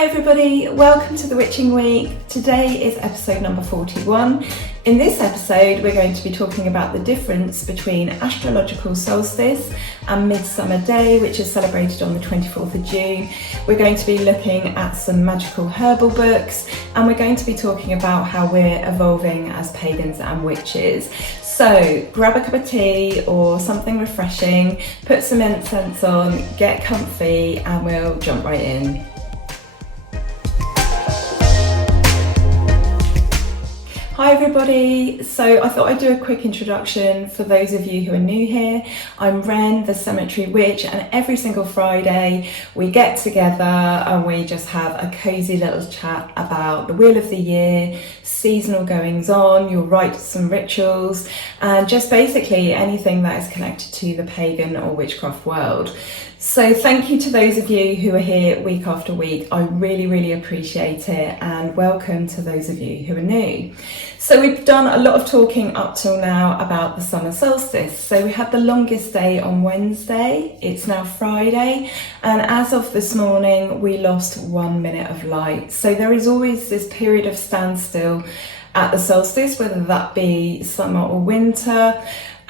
Hi everybody, welcome to the Witching Week. Today is episode number 41. In this episode we're going to be talking about the difference between Astrological Solstice and Midsummer Day, which is celebrated on the 24th of June. We're going to be looking at some magical herbal books, and we're going to be talking about how we're evolving as pagans and witches. So grab a cup of tea or something refreshing, put some incense on, get comfy, and we'll jump right in. Hi everybody, so I thought I'd do a quick introduction for those of you who are new here. I'm Wren, the Cemetery Witch, and every single Friday we get together and we just have a cosy little chat about the wheel of the year, seasonal goings on, you'll write some rituals, and just basically anything that is connected to the pagan or witchcraft world. So thank you to those of you who are here week after week. I really appreciate it, and welcome to those of you who are new. So we've done a lot of talking up till now about the summer solstice. So we had the longest day on Wednesday, it's now Friday, and as of this morning we lost 1 minute of light. So there is always this period of standstill at the solstice, whether that be summer or winter.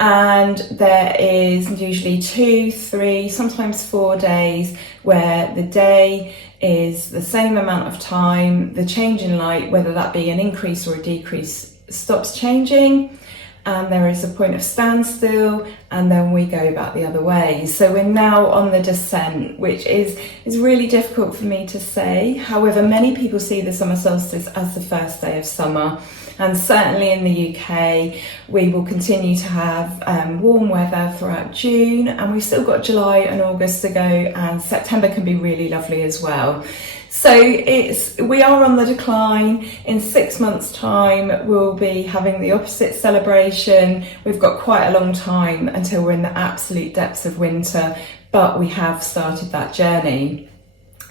And there is usually 2, 3, sometimes 4 days where the day is the same amount of time, the change in light, whether that be an increase or a decrease, stops changing, and there is a point of standstill, and then we go back the other way. So we're now on the descent, which is really difficult for me to say. However, many people see the summer solstice as the first day of summer. And certainly in the UK, we will continue to have warm weather throughout June, and we've still got July and August to go, and September can be really lovely as well. So we are on the decline. In 6 months' time, we'll be having the opposite celebration. We've got quite a long time until we're in the absolute depths of winter, but we have started that journey.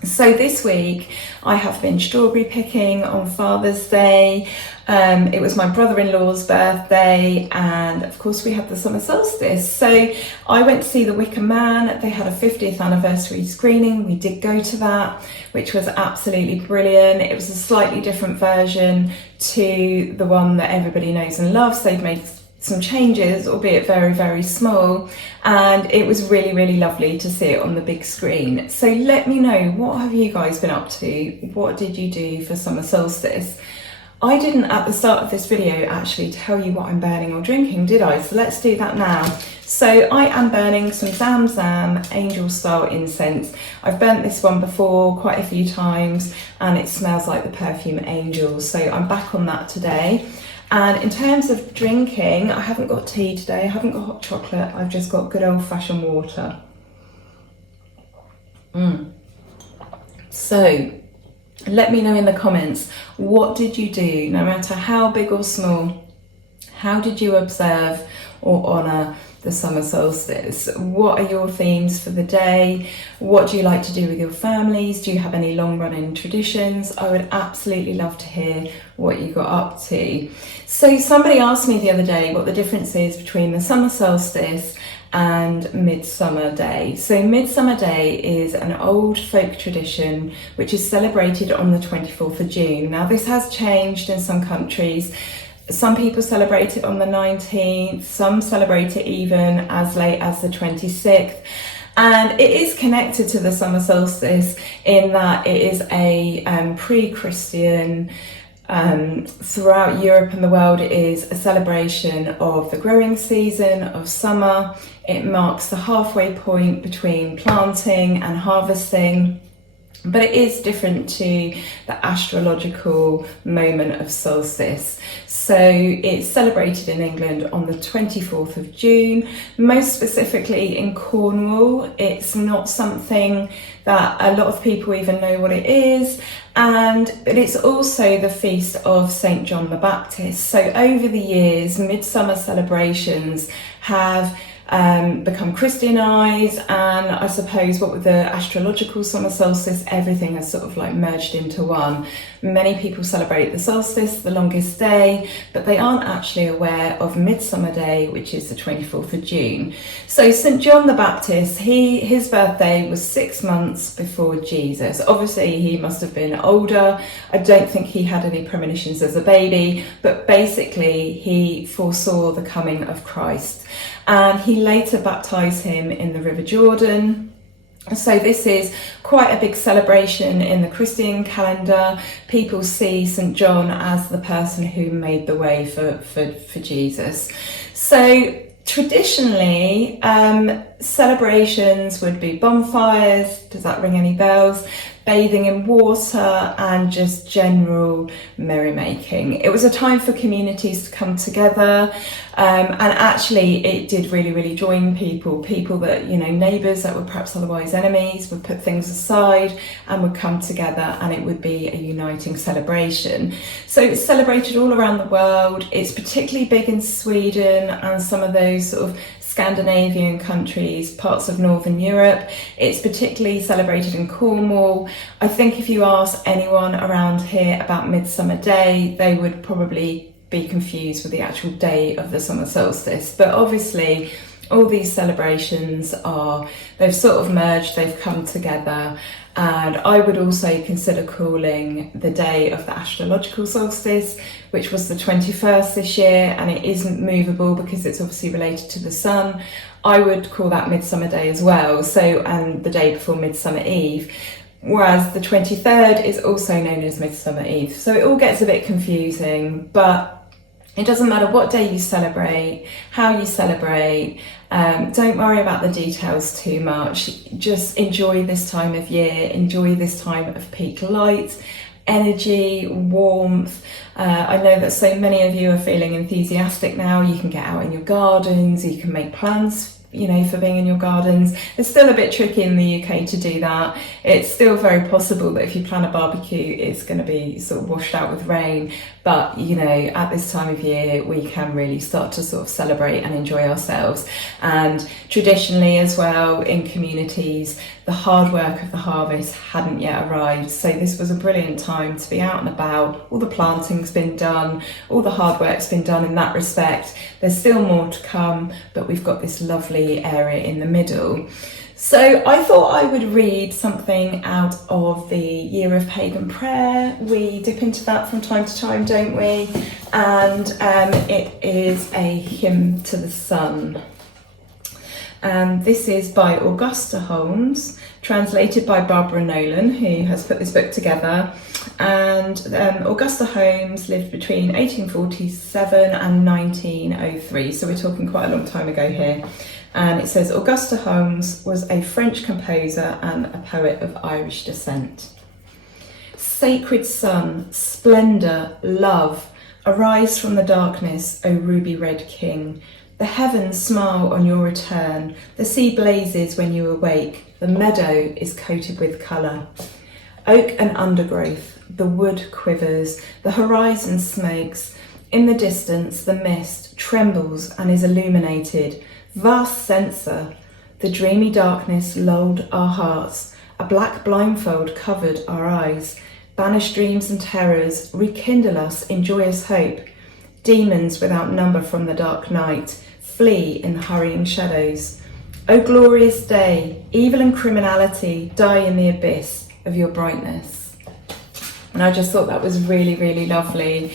So this week I have been strawberry picking on Father's Day. It was my brother-in-law's birthday, and of course we had the summer solstice. So I went to see The Wicker Man. They had a 50th anniversary screening. We did go to that, which was absolutely brilliant. It was a slightly different version to the one that everybody knows and loves. They've made some changes, albeit very small, and it was really lovely to see it on the big screen. So let me know, what have you guys been up to? What did you do for summer solstice? I didn't at the start of this video actually tell you what I'm burning or drinking, did I? So let's do that now. So I am burning some Zam angel style incense. I've burnt this one before quite a few times, and it smells like the perfume Angels, so I'm back on that today. And in terms of drinking, I haven't got tea today, I haven't got hot chocolate, I've just got good old-fashioned water. So let me know in the comments, what did you do, no matter how big or small? How did you observe or honour the summer solstice? What are your themes for the day? What do you like to do with your families? Do you have any long running traditions? I would absolutely love to hear what you got up to. So somebody asked me the other day what the difference is between the summer solstice and Midsummer Day. So Midsummer Day is an old folk tradition which is celebrated on the 24th of June. Now this has changed in some countries. Some people celebrate it on the 19th, some celebrate it even as late as the 26th. And it is connected to the summer solstice in that it is a pre-Christian, throughout Europe and the world, it is a celebration of the growing season of summer. It marks the halfway point between planting and harvesting. But it is different to the astrological moment of solstice. So it's celebrated in England on the 24th of June, most specifically in Cornwall. It's not something that a lot of people even know what it is, and it's also the feast of St. John the Baptist. So over the years, midsummer celebrations have become Christianized, and I suppose what with the astrological summer solstice, everything has sort of like merged into one. Many people celebrate the solstice, the longest day, but they aren't actually aware of Midsummer Day, which is the 24th of June. So St. John the Baptist, his birthday was 6 months before Jesus. Obviously he must have been older. I don't think he had any premonitions as a baby, but basically he foresaw the coming of Christ, and he later baptized him in the River Jordan. So this is quite a big celebration in the Christian calendar. People see St. John as the person who made the way for Jesus. So traditionally, celebrations would be bonfires. Does that ring any bells? Bathing in water, and just general merrymaking. It was a time for communities to come together, and actually it did really join people that, you know, neighbours that were perhaps otherwise enemies would put things aside and would come together, and it would be a uniting celebration. So it's celebrated all around the world. It's particularly big in Sweden and some of those sort of Scandinavian countries, parts of Northern Europe. It's particularly celebrated in Cornwall. I think if you ask anyone around here about Midsummer Day, they would probably be confused with the actual day of the summer solstice. But obviously all these celebrations they've sort of merged, they've come together. And I would also consider calling the day of the astrological solstice, which was the 21st this year, and it isn't movable because it's obviously related to the sun. I would call that Midsummer Day as well, and the day before Midsummer Eve, whereas the 23rd is also known as Midsummer Eve. So it all gets a bit confusing, but it doesn't matter what day you celebrate, how you celebrate. Don't worry about the details too much. Just enjoy this time of year, enjoy this time of peak light, energy, warmth. I know that so many of you are feeling enthusiastic now. You can get out in your gardens, you can make plans, you know, for being in your gardens. It's still a bit tricky in the UK to do that. It's still very possible that if you plan a barbecue, it's going to be sort of washed out with rain. But, you know, at this time of year, we can really start to sort of celebrate and enjoy ourselves. And traditionally as well, in communities, the hard work of the harvest hadn't yet arrived. So this was a brilliant time to be out and about. All the planting's been done, all the hard work's been done in that respect. There's still more to come, but we've got this lovely area in the middle. So I thought I would read something out of the Year of Pagan Prayer. We dip into that from time to time, don't we? And it is a hymn to the sun. And this is by Augusta Holmes, translated by Barbara Nolan, who has put this book together. And Augusta Holmes lived between 1847 and 1903, so we're talking quite a long time ago here. And it says, Augusta Holmes was a French composer and a poet of Irish descent. Sacred sun, splendour, love, arise from the darkness, O ruby red king. The heavens smile on your return, the sea blazes when you awake, the meadow is coated with colour. Oak and undergrowth, the wood quivers, the horizon smokes. In the distance, the mist trembles and is illuminated. Vast censer, the dreamy darkness lulled our hearts, a black blindfold covered our eyes. Banished dreams and terrors rekindle us in joyous hope. Demons without number from the dark night flee in hurrying shadows. O glorious day, evil and criminality die in the abyss of your brightness. And I just thought that was really lovely.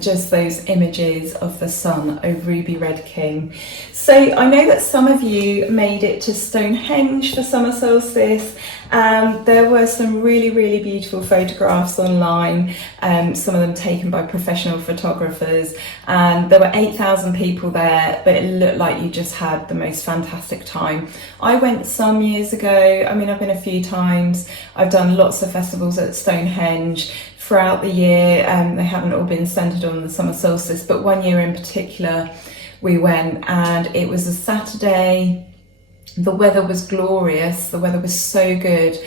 Just those images of the sun, O ruby red king. So I know that some of you made it to Stonehenge for summer solstice, and there were some really beautiful photographs online, some of them taken by professional photographers, and there were 8,000 people there, but it looked like you just had the most fantastic time. I went some years ago. I mean, I've been a few times. I've done lots of festivals at Stonehenge throughout the year. They haven't all been centred on the summer solstice, but one year in particular we went, and it was a Saturday. The weather was glorious, the weather was so good,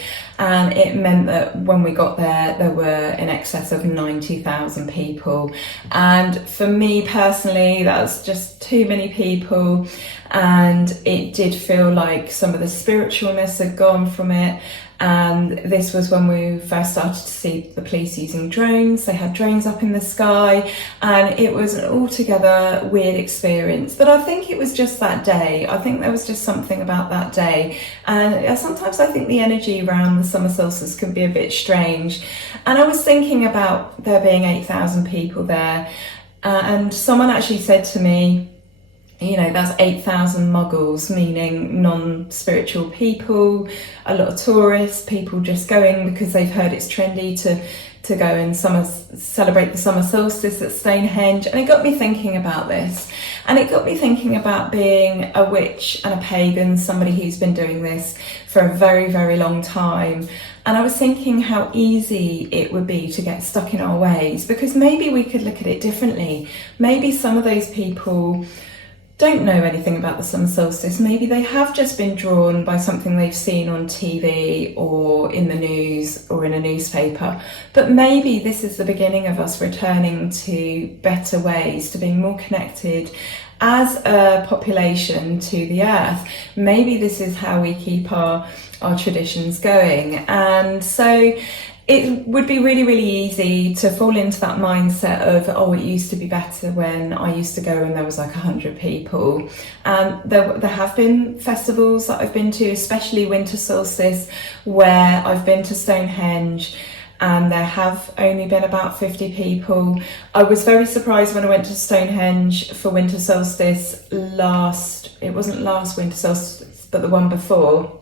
and it meant that when we got there were in excess of 90,000 people, and for me personally that's just too many people, and it did feel like some of the spiritualness had gone from it. And this was when we first started to see the police using drones. They had drones up in the sky, and it was an altogether weird experience. But I think it was just that day. I think there was just something about that day. And sometimes I think the energy around the summer solstice can be a bit strange. And I was thinking about there being 8,000 people there. And someone actually said to me, you know, that's 8,000 muggles, meaning non-spiritual people, a lot of tourists, people just going because they've heard it's trendy to go and celebrate the summer solstice at Stonehenge. And it got me thinking about this. And it got me thinking about being a witch and a pagan, somebody who's been doing this for a very, very long time. And I was thinking how easy it would be to get stuck in our ways, because maybe we could look at it differently. Maybe some of those people don't know anything about the summer solstice. Maybe they have just been drawn by something they've seen on TV or in the news or in a newspaper. But maybe this is the beginning of us returning to better ways, to being more connected as a population to the earth. Maybe this is how we keep our traditions going. And so it would be really, really easy to fall into that mindset of, oh, it used to be better when I used to go and there was like 100 people. And there have been festivals that I've been to, especially winter solstice, where I've been to Stonehenge and there have only been about 50 people. I was very surprised when I went to Stonehenge for winter solstice it wasn't last winter solstice, but the one before.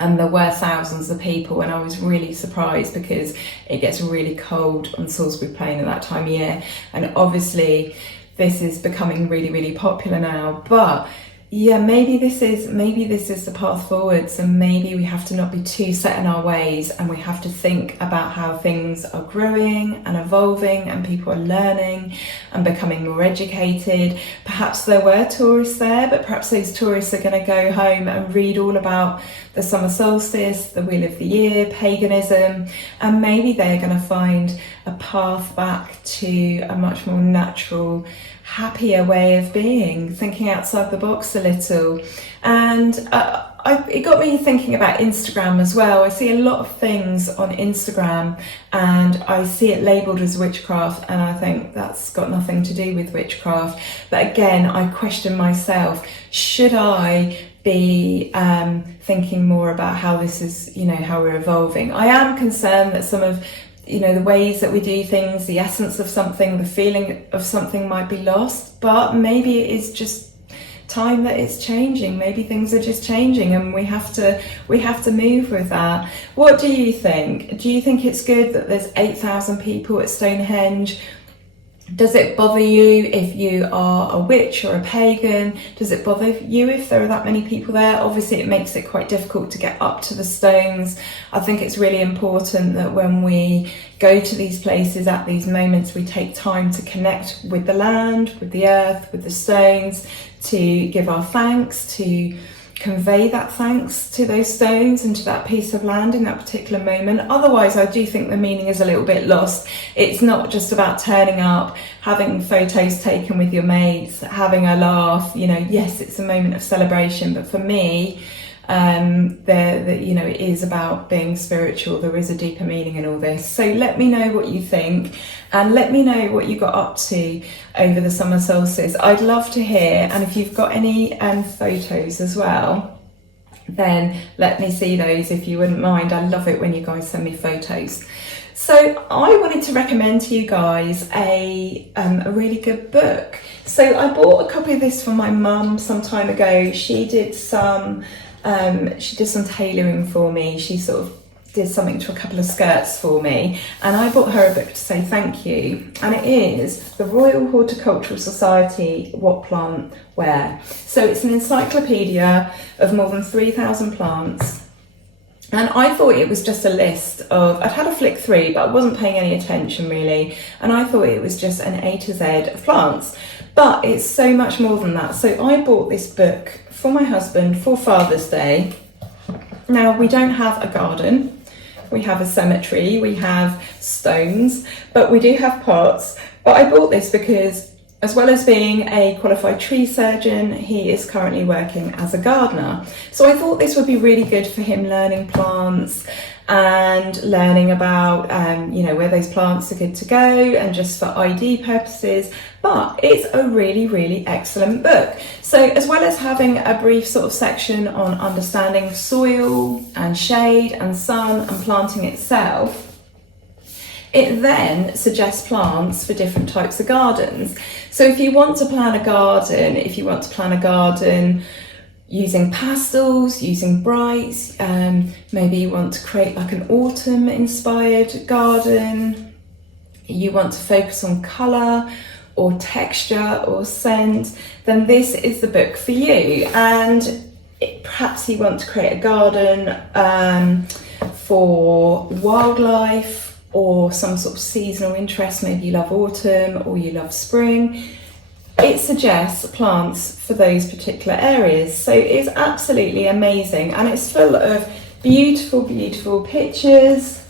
And there were thousands of people, and I was really surprised because it gets really cold on Salisbury Plain at that time of year. And obviously this is becoming really, really popular now. But yeah, maybe this is the path forwards, and maybe we have to not be too set in our ways, and we have to think about how things are growing and evolving, and people are learning and becoming more educated. Perhaps there were tourists there, but perhaps those tourists are going to go home and read all about the summer solstice, the wheel of the year, paganism, and maybe they're going to find a path back to a much more natural, happier way of being, thinking outside the box a little. And it got me thinking about Instagram as well. I see a lot of things on Instagram and I see it labelled as witchcraft, and I think that's got nothing to do with witchcraft. But again, I question myself, should I be thinking more about how this is, how we're evolving? I am concerned that some of the ways that we do things, the essence of something, the feeling of something might be lost, but maybe it is just time that it's changing. Maybe things are just changing and we have to move with that. What do you think? Do you think it's good that there's 8,000 people at Stonehenge? Does it bother you if you are a witch or a pagan? Does it bother you if there are that many people there? Obviously, it makes it quite difficult to get up to the stones. I think it's really important that when we go to these places at these moments, we take time to connect with the land, with the earth, with the stones, to give our thanks, to convey that thanks to those stones and to that piece of land in that particular moment. Otherwise, I do think the meaning is a little bit lost. It's not just about turning up, having photos taken with your mates, having a laugh. Yes, it's a moment of celebration, but for me, it is about being spiritual. There is a deeper meaning in all this. So let me know what you think, and let me know what you got up to over the summer solstice. I'd love to hear, and if you've got any photos as well, then let me see those if you wouldn't mind. I love it when you guys send me photos. So I wanted to recommend to you guys a really good book. So I bought a copy of this for my mum some time ago. She did some tailoring for me. She sort of did something to a couple of skirts for me, and I bought her a book to say thank you, and it is the Royal Horticultural Society What Plant Where. So it's an encyclopedia of more than 3,000 plants, and I thought it was just a list of, I'd had a flick through but I wasn't paying any attention really, and I thought it was just an A to Z of plants, but it's so much more than that. So I bought this book for my husband for Father's Day. Now, we don't have a garden, we have a cemetery, we have stones, but we do have pots. But I bought this because, as well as being a qualified tree surgeon, he is currently working as a gardener. So I thought this would be really good for him, learning plants and learning about, where those plants are good to go, and just for ID purposes. But it's a really, really excellent book. So as well as having a brief sort of section on understanding soil and shade and sun and planting itself, it then suggests plants for different types of gardens. So if you want to plan a garden, using pastels, using brights, maybe you want to create like an autumn inspired garden, you want to focus on colour or texture or scent, then this is the book for you. And perhaps you want to create a garden for wildlife or some sort of seasonal interest. Maybe you love autumn or you love spring. It suggests plants for those particular areas. So it's absolutely amazing, and it's full of beautiful, beautiful pictures.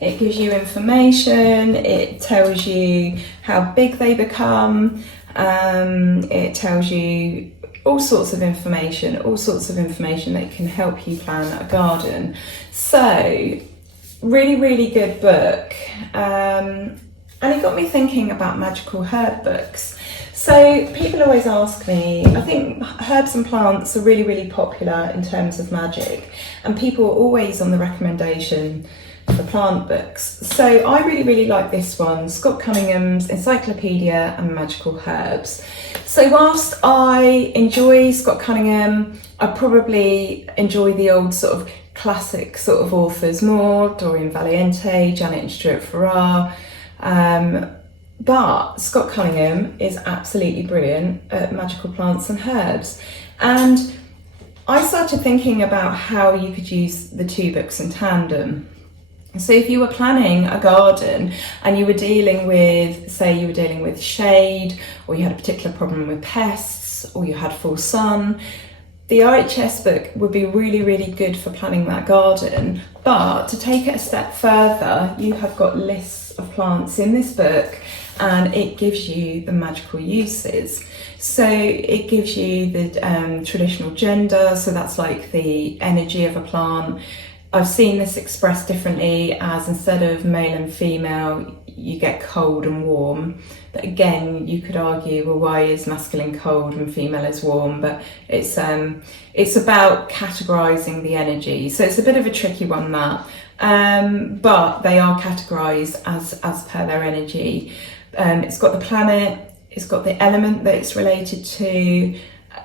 It gives you information, it tells you how big they become, it tells you all sorts of information that can help you plan a garden. So really, really good book. And it got me thinking about magical herb books. So people always ask me, I think herbs and plants are really, really popular in terms of magic, and people are always on the recommendation for plant books. So I really, really like this one, Scott Cunningham's Encyclopedia and Magical Herbs. So whilst I enjoy Scott Cunningham, I probably enjoy the old sort of classic sort of authors more, Doreen Valiente, Janet and Stuart Farrar. But Scott Cunningham is absolutely brilliant at magical plants and herbs. And I started thinking about how you could use the two books in tandem. So if you were planning a garden and you were dealing with, say you were dealing with shade, or you had a particular problem with pests, or you had full sun, the RHS book would be really, really good for planning that garden. But to take it a step further, you have got lists of plants in this book, and it gives you the magical uses. So it gives you the traditional gender, so that's like the energy of a plant. I've seen this expressed differently, as instead of male and female, you get cold and warm. But again, you could argue, well, why is masculine cold and female is warm? But it's about categorising the energy. So it's a bit of a tricky one, that. But they are categorised as per their energy. It's got the planet, it's got the element that it's related to,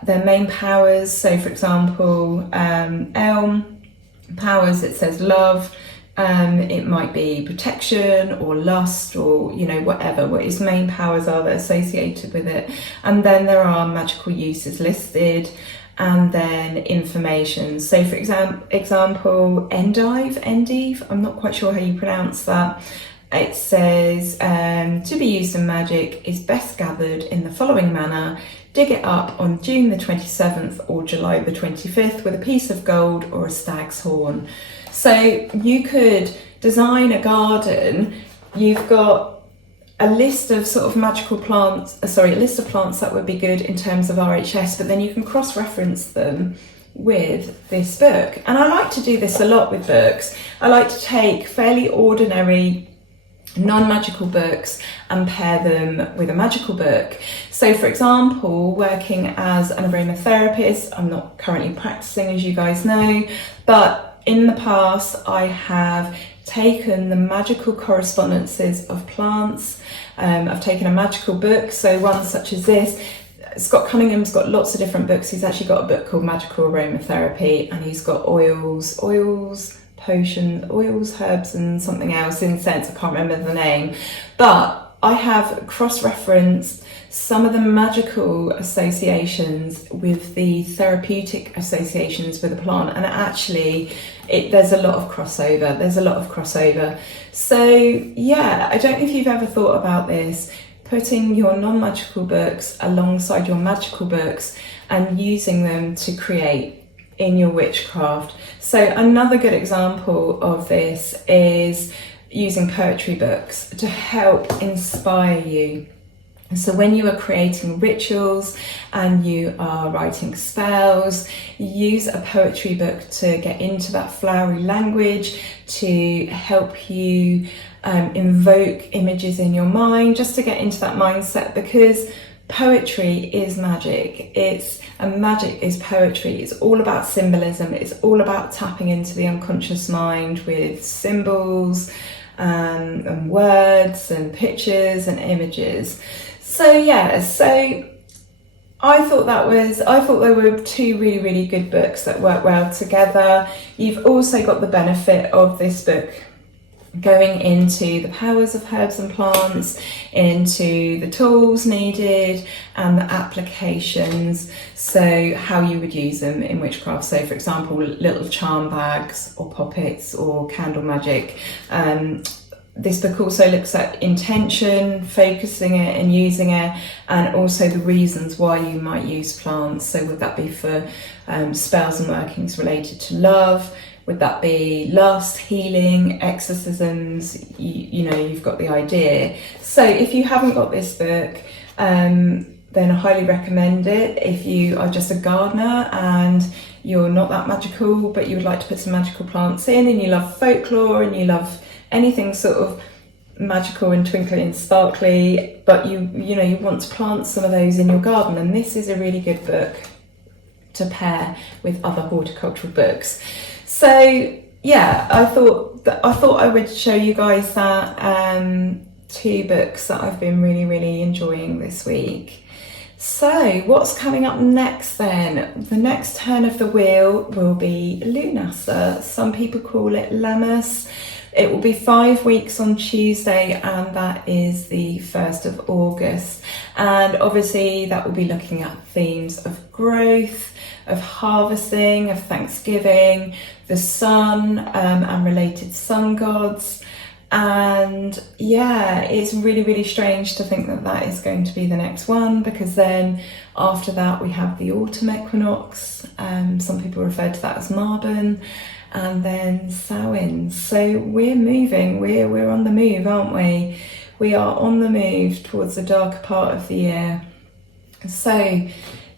their main powers. So for example, elm powers, it says love. It might be protection or lust, or whatever, what its main powers are that are associated with it. And then there are magical uses listed, and then information. So for example, endive, I'm not quite sure how you pronounce that. It says, to be used in magic is best gathered in the following manner: dig it up on June the 27th or July the 25th with a piece of gold or a stag's horn. So you could design a garden, you've got a list of sort of magical plants, a list of plants that would be good in terms of RHS, but then you can cross-reference them with this book. And I like to do this a lot with books. I like to take fairly ordinary non-magical books and pair them with a magical book. So for example, working as an aromatherapist, I'm not currently practicing, as you guys know, but in the past I have taken the magical correspondences of plants. I've taken a magical book, so one such as this. Scott Cunningham's got lots of different books. He's actually got a book called Magical Aromatherapy, and he's got oils, potions, oils, herbs and something else, incense, I can't remember the name. But I have cross-referenced some of the magical associations with the therapeutic associations with the plant, and actually there's a lot of crossover. So yeah, I don't know if you've ever thought about this, putting your non-magical books alongside your magical books and using them to create in your witchcraft. So another good example of this is using poetry books to help inspire you. So when you are creating rituals and you are writing spells, use a poetry book to get into that flowery language, to help you invoke images in your mind, just to get into that mindset, because poetry is magic. Magic is poetry. It's all about symbolism. It's all about tapping into the unconscious mind with symbols and words and pictures and images. So yeah, I thought there were two really, really good books that work well together. You've also got the benefit of this book going into the powers of herbs and plants, into the tools needed and the applications, so how you would use them in witchcraft. So for example, little charm bags or poppets or candle magic. This book also looks at intention, focusing it and using it, and also the reasons why you might use plants. So would that be for spells and workings related to love? Would that be lust, healing, exorcisms? You've got the idea. So if you haven't got this book, then I highly recommend it. If you are just a gardener and you're not that magical, but you would like to put some magical plants in, and you love folklore and you love anything sort of magical and twinkly and sparkly, but you want to plant some of those in your garden, and this is a really good book to pair with other horticultural books. So yeah, I thought I would show you guys that two books that I've been really, really enjoying this week. So what's coming up next then? The next turn of the wheel will be Lunasa. Some people call it Lammas. It will be 5 weeks on Tuesday, and that is the 1st of August. And obviously that will be looking at themes of growth, of harvesting, of Thanksgiving, the sun and related sun gods. And yeah, it's really, really strange to think that that is going to be the next one, because then after that we have the autumn equinox. Some people refer to that as Marbon. And then Samhain. So we're moving, we're on the move, aren't we? We are on the move towards the darker part of the year. So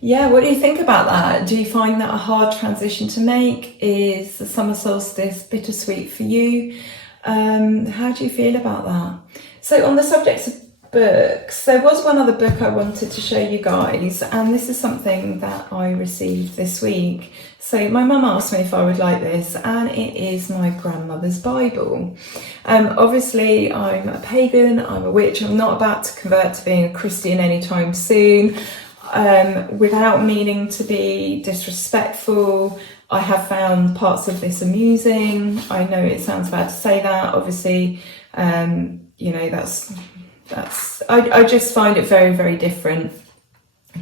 yeah, what do you think about that? Do you find that a hard transition to make? Is the summer solstice bittersweet for you? How do you feel about that? So on the subject of books, there was one other book I wanted to show you guys, and this is something that I received this week. So my mum asked me if I would like this, and it is my grandmother's Bible. Obviously I'm a pagan, I'm a witch, I'm not about to convert to being a Christian anytime soon. Without meaning to be disrespectful, I have found parts of this amusing. I know it sounds bad to say that, obviously, I just find it very, very different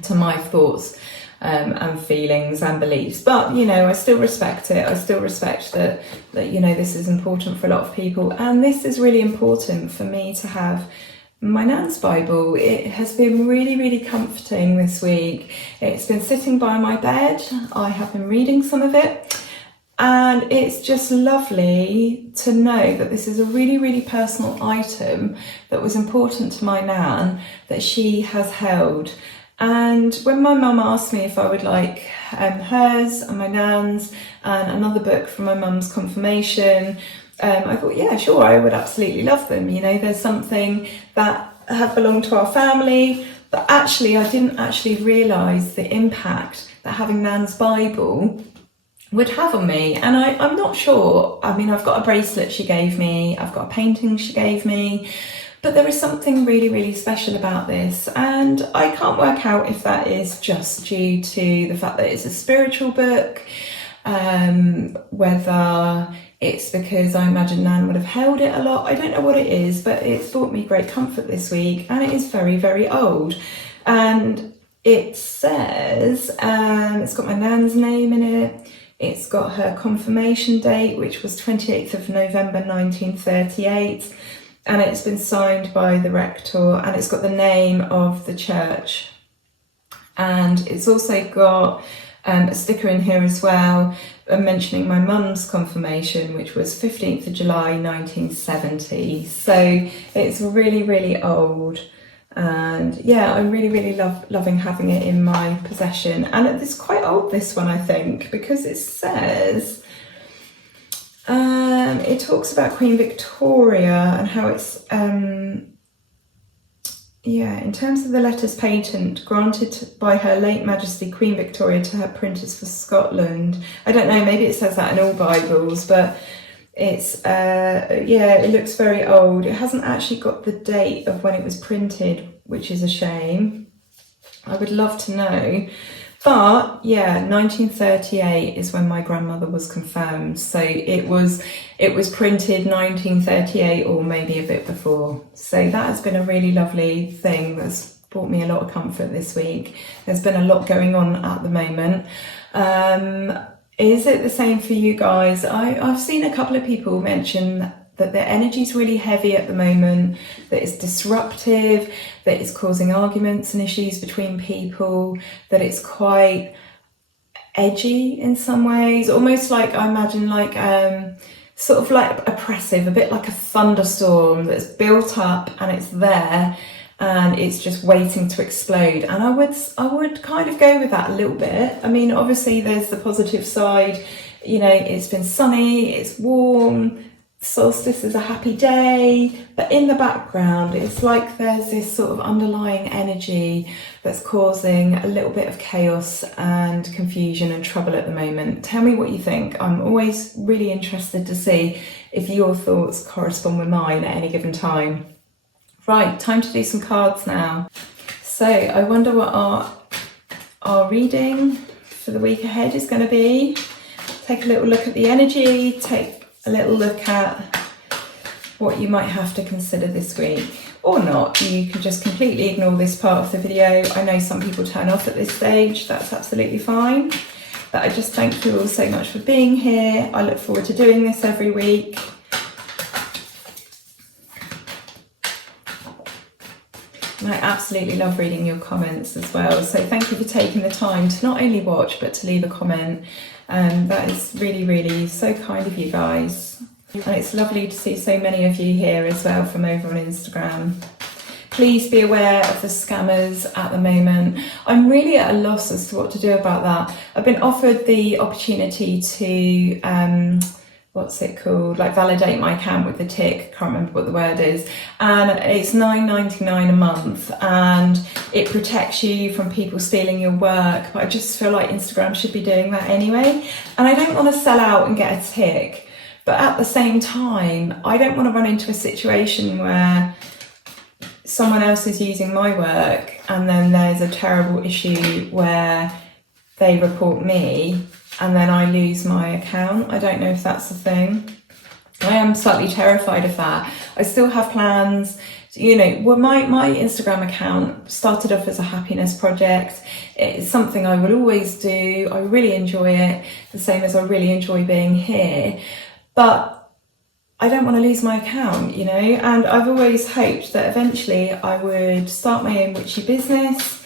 to my thoughts and feelings and beliefs. But, I still respect it. I still respect that, this is important for a lot of people. And this is really important for me to have my Nan's Bible. It has been really, really comforting this week. It's been sitting by my bed. I have been reading some of it. And it's just lovely to know that this is a really, really personal item that was important to my Nan, that she has held. And when my mum asked me if I would like hers and my Nan's and another book from my mum's confirmation, I thought, yeah, sure, I would absolutely love them. There's something that have belonged to our family, but actually I didn't actually realise the impact that having Nan's Bible would have on me. And I'm not sure. I mean, I've got a bracelet she gave me, I've got a painting she gave me, but there is something really, really special about this. And I can't work out if that is just due to the fact that it's a spiritual book, whether it's because I imagine Nan would have held it a lot. I don't know what it is, but it's brought me great comfort this week, and it is very, very old. And it says, it's got my Nan's name in it. It's got her confirmation date, which was 28th of November 1938. And it's been signed by the rector, and it's got the name of the church. And it's also got a sticker in here as well, mentioning my mum's confirmation, which was 15th of July 1970. So it's really, really old. And yeah, I'm really loving having it in my possession. And it's quite old, this one, I think, because it says, it talks about Queen Victoria and how it's, yeah, in terms of the letters patent granted by Her Late Majesty Queen Victoria to her printers for Scotland. I don't know, maybe it says that in all Bibles, but it's, yeah, it looks very old. It hasn't actually got the date of when it was printed, which is a shame. I would love to know. But yeah, 1938 is when my grandmother was confirmed. So it was printed 1938 or maybe a bit before. So that has been a really lovely thing that's brought me a lot of comfort this week. There's been a lot going on at the moment. Is it the same for you guys? I've seen a couple of people mention that their energy is really heavy at the moment, that it's disruptive, that it's causing arguments and issues between people, that it's quite edgy in some ways, almost like, I imagine, like sort of like oppressive, a bit like a thunderstorm that's built up and it's there and it's just waiting to explode. And I would kind of go with that a little bit. I mean, obviously there's the positive side, you know, it's been sunny, it's warm, solstice is a happy day, but in the background it's like there's this sort of underlying energy that's causing a little bit of chaos and confusion and trouble at the moment. Tell me what you think. I'm always really interested to see if your thoughts correspond with mine at any given time. Right, time to do some cards now. So I wonder what our reading for the week ahead is going to be. Take a little look at the energy, take a little look at what you might have to consider this week, or not. You can just completely ignore this part of the video. I know some people turn off at this stage, that's absolutely fine, but I just thank you all so much for being here. I look forward to doing this every week. And I absolutely love reading your comments as well, so thank you for taking the time to not only watch but to leave a comment. That is really so kind of you guys, and it's lovely to see so many of you here as well from over on Instagram. Please be aware of the scammers at the moment. I'm really at a loss as to what to do about that. I've been offered the opportunity to what's it called, like validate my account with the tick, can't remember what the word is, and it's $9.99 a month and it protects you from people stealing your work, but I just feel like Instagram should be doing that anyway, and I don't want to sell out and get a tick, but at the same time I don't want to run into a situation where someone else is using my work and then there's a terrible issue where they report me and then I lose my account. I don't know if that's a thing. I am slightly terrified of that. I still have plans. You know, well, my Instagram account started off as a happiness project. It's something I will always do. I really enjoy it, the same as I really enjoy being here. But I don't want to lose my account, you know, and I've always hoped that eventually I would start my own witchy business.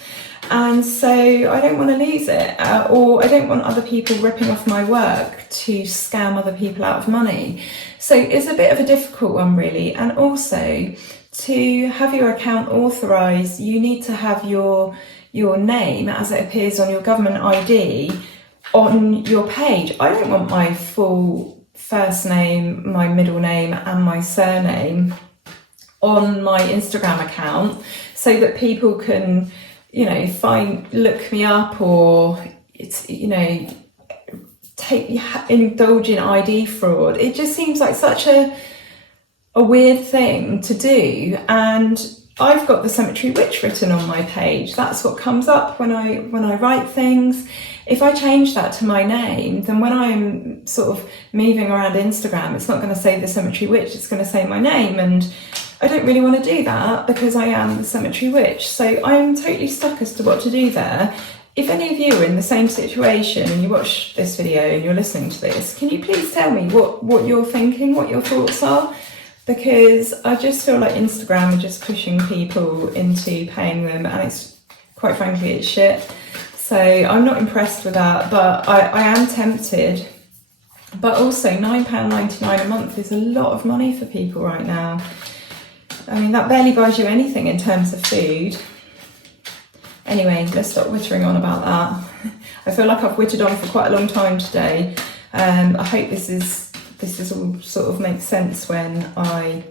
And so I don't want to lose it, or I don't want other people ripping off my work to scam other people out of money. So it's a bit of a difficult one really. And also, to have your account authorised, you need to have your name as it appears on your government ID on your page. I don't want my full first name, my middle name and my surname on my Instagram account so that people can, you know, look me up, or it's, you know, indulge in ID fraud. It just seems like such a weird thing to do. And I've got the Cemetery Witch written on my page. That's what comes up when I write things. If I change that to my name, then when I'm sort of moving around Instagram, it's not going to say the Cemetery Witch, it's going to say my name, and I don't really want to do that because I am the Cemetery Witch. So I'm totally stuck as to what to do there. If any of you are in the same situation and you watch this video and you're listening to this, can you please tell me what you're thinking, what your thoughts are? Because I just feel like Instagram are just pushing people into paying them, and it's, quite frankly, it's shit. So So I'm not impressed with that, but I am tempted. But also £9.99 a month is a lot of money for people right now. I mean, that barely buys you anything in terms of food. Anyway, let's stop wittering on about that. I feel like I've wittered on for quite a long time today. I hope this is all sort of makes sense when I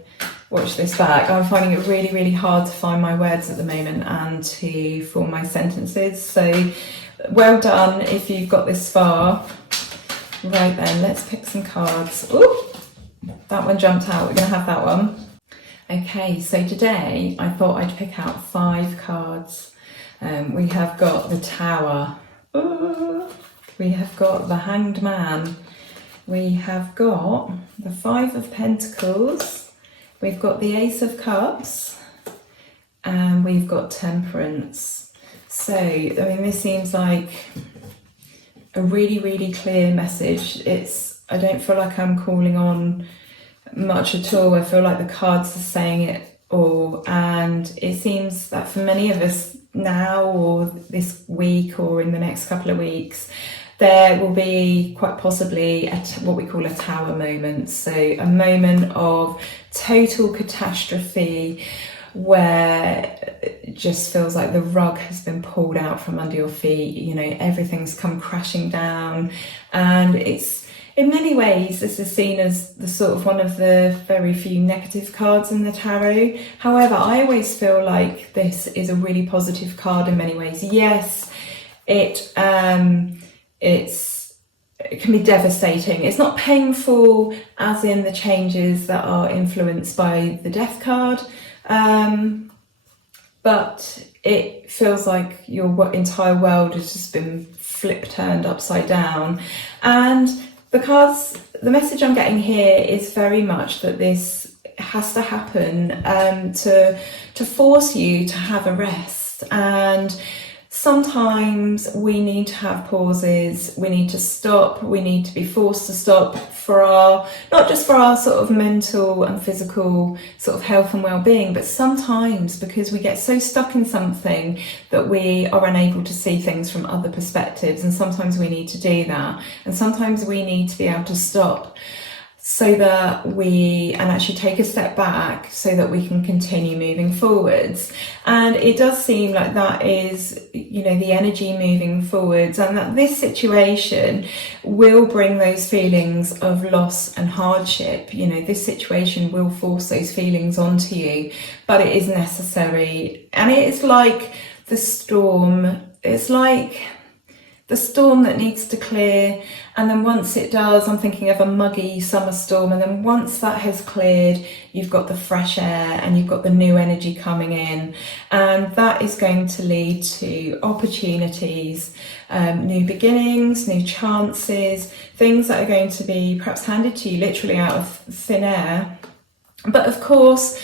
watch this back. I'm finding it really, really hard to find my words at the moment and to form my sentences. So well done if you've got this far. Right then, let's pick some cards. Ooh, that one jumped out. We're going to have that one. Okay, so today I thought I'd pick out 5 cards. We have got the Tower. Ooh. We have got the Hanged Man. We have got the 5 of Pentacles. We've got the Ace of Cups. And we've got Temperance. So, I mean, this seems like a really, really clear message. I don't feel like I'm calling on much at all. I feel like the cards are saying it all. And it seems that for many of us now, or this week, or in the next couple of weeks, there will be quite possibly what we call a tower moment. So a moment of total catastrophe where it just feels like the rug has been pulled out from under your feet. You know, everything's come crashing down, and it's, in many ways, this is seen as the sort of one of the very few negative cards in the tarot. However, I always feel like this is a really positive card in many ways. Yes, it can be devastating. It's not painful as in the changes that are influenced by the Death card, but it feels like your entire world has just been turned upside down. And the message I'm getting here is very much that this has to happen to force you to have a rest. And sometimes we need to have pauses, we need to stop, we need to be forced to stop not just for our sort of mental and physical sort of health and well-being, but sometimes because we get so stuck in something that we are unable to see things from other perspectives, and sometimes we need to do that, and sometimes we need to be able to stop so that and actually take a step back so that we can continue moving forwards. And it does seem like that is, you know, the energy moving forwards, and that this situation will bring those feelings of loss and hardship. You know, this situation will force those feelings onto you, but it is necessary. And it is like the storm. It's like the storm that needs to clear, and then once it does, I'm thinking of a muggy summer storm, and then once that has cleared, you've got the fresh air and you've got the new energy coming in, and that is going to lead to opportunities, new beginnings, new chances, things that are going to be perhaps handed to you literally out of thin air. But of course,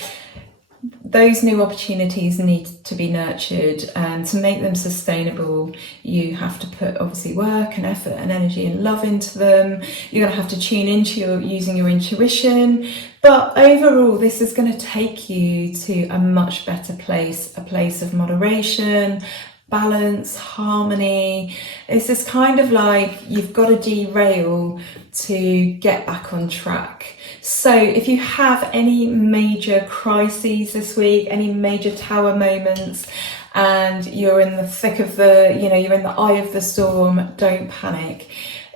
those new opportunities need to be nurtured, and to make them sustainable, you have to put obviously work and effort and energy and love into them. You're going to have to tune into using your intuition. But overall, this is going to take you to a much better place, a place of moderation, balance, harmony. It's this kind of like you've got to derail to get back on track. So if you have any major crises this week, any major tower moments, and you're in the thick of you're in the eye of the storm, don't panic.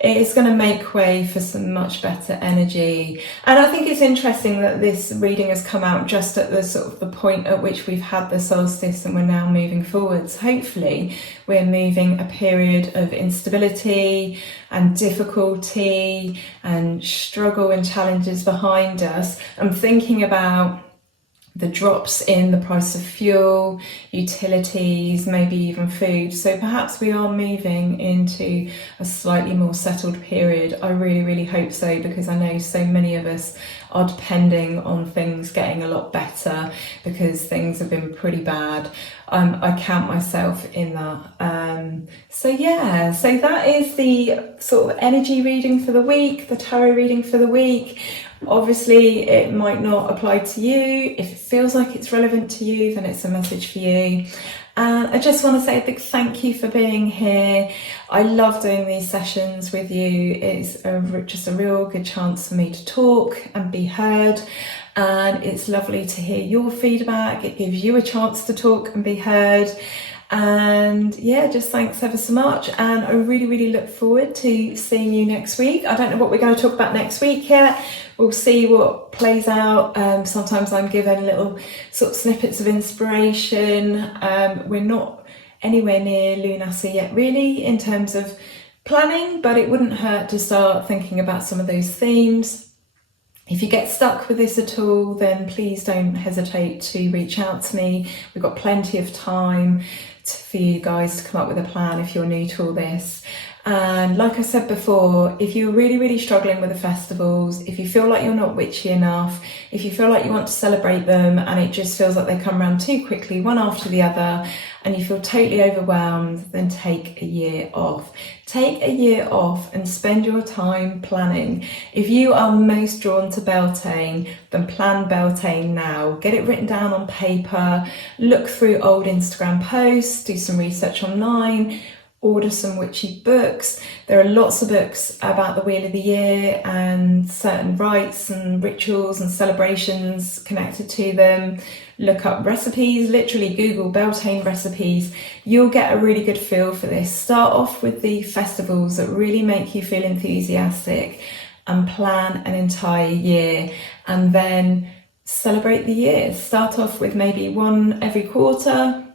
It's going to make way for some much better energy. And I think it's interesting that this reading has come out just at the sort of the point at which we've had the solstice and we're now moving forwards. Hopefully we're moving a period of instability and difficulty and struggle and challenges behind us. I'm thinking about the drops in the price of fuel, utilities, maybe even food. So perhaps we are moving into a slightly more settled period. I really, really hope so, because I know so many of us are depending on things getting a lot better, because things have been pretty bad. I count myself in that. So that is the sort of energy reading for the week, the tarot reading for the week. Obviously, it might not apply to you. If it feels like it's relevant to you, then it's a message for you. And I just want to say a big thank you for being here. I love doing these sessions with you. It's just a real good chance for me to talk and be heard. And it's lovely to hear your feedback. It gives you a chance to talk and be heard. And yeah, just thanks ever so much. And I really, really look forward to seeing you next week. I don't know what we're going to talk about next week yet. We'll see what plays out. Sometimes I'm given little sort of snippets of inspiration. We're not anywhere near lunacy yet really in terms of planning, but it wouldn't hurt to start thinking about some of those themes. If you get stuck with this at all, then please don't hesitate to reach out to me. We've got plenty of time for you guys to come up with a plan if you're new to all this. And like I said before, if you're really, really struggling with the festivals, if you feel like you're not witchy enough, if you feel like you want to celebrate them and it just feels like they come around too quickly, one after the other, and you feel totally overwhelmed, then take a year off. Take a year off and spend your time planning. If you are most drawn to Beltane, then plan Beltane now. Get it written down on paper, look through old Instagram posts, do some research online, order some witchy books. There are lots of books about the Wheel of the Year and certain rites and rituals and celebrations connected to them. Look up recipes, literally Google Beltane recipes. You'll get a really good feel for this. Start off with the festivals that really make you feel enthusiastic and plan an entire year, and then celebrate the year. Start off with maybe one every quarter.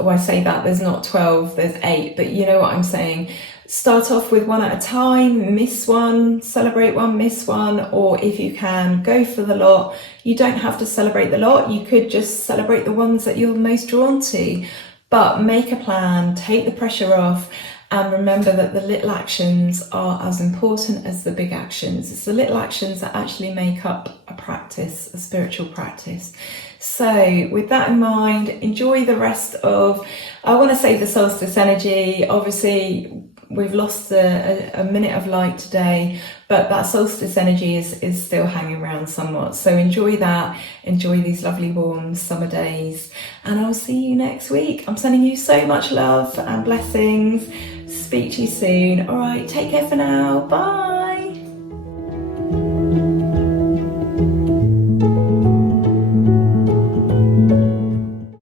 Well, I say that there's not 12, there's 8, but you know what I'm saying. Start off with one at a time, miss one, celebrate one, miss one, or if you can, go for the lot. You don't have to celebrate the lot, you could just celebrate the ones that you're most drawn to. But make a plan, take the pressure off, and remember that the little actions are as important as the big actions. It's the little actions that actually make up a practice, a spiritual practice. So with that in mind, enjoy the rest of, I want to say, the solstice energy. Obviously, we've lost a minute of light today, but that solstice energy is still hanging around somewhat. So enjoy that, enjoy these lovely warm summer days, and I'll see you next week. I'm sending you so much love and blessings. Speak to you soon. All right, take care for now. Bye.